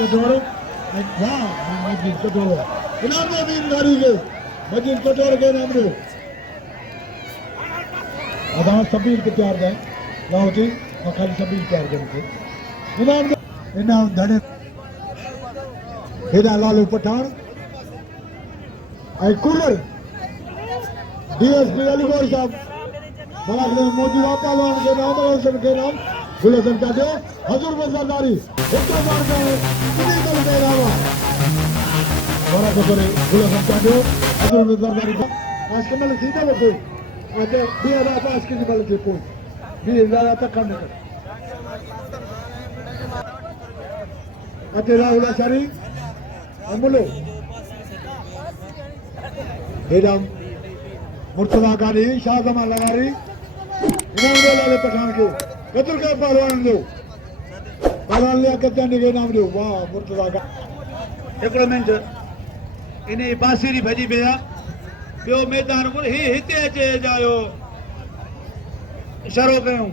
कटोर वाह मस्जिद कटोर इनाम दो वीर गाड़ी के मस्जिद कटोर के नाम दो अदा सबीर के तैयार गए लाओ जी मैं खाली सबीर तैयार करके इनाम धड़े हेदा लालू पठान आई कूलर डीएसपी अलीगढ़ साहब बड़ा मौजूद आपा के नाम रोशन के नाम गुलशन का दे हजूर बजादारी एक बार का इन्हीं दल के अलावा बड़ा को करे गुलशन का दे हजूर बजादारी का आज के मेरे सीधा लोग आज भी आधा पास की निकल के कोई भी ज़्यादा तक करने का अतेरा उला सारी अमलो हेदम मुर्तजा गाड़ी शाहजमा लगारी इनाम दे लाले पठान के कतल के पहलवान दो पहलवान लिया कत्ते के नाम दो वाह मुर्तजा का एकड़ो मिनट इने बासीरी भजी पिया पियो मैदान को ही हिते अचे जायो इशारो कयूं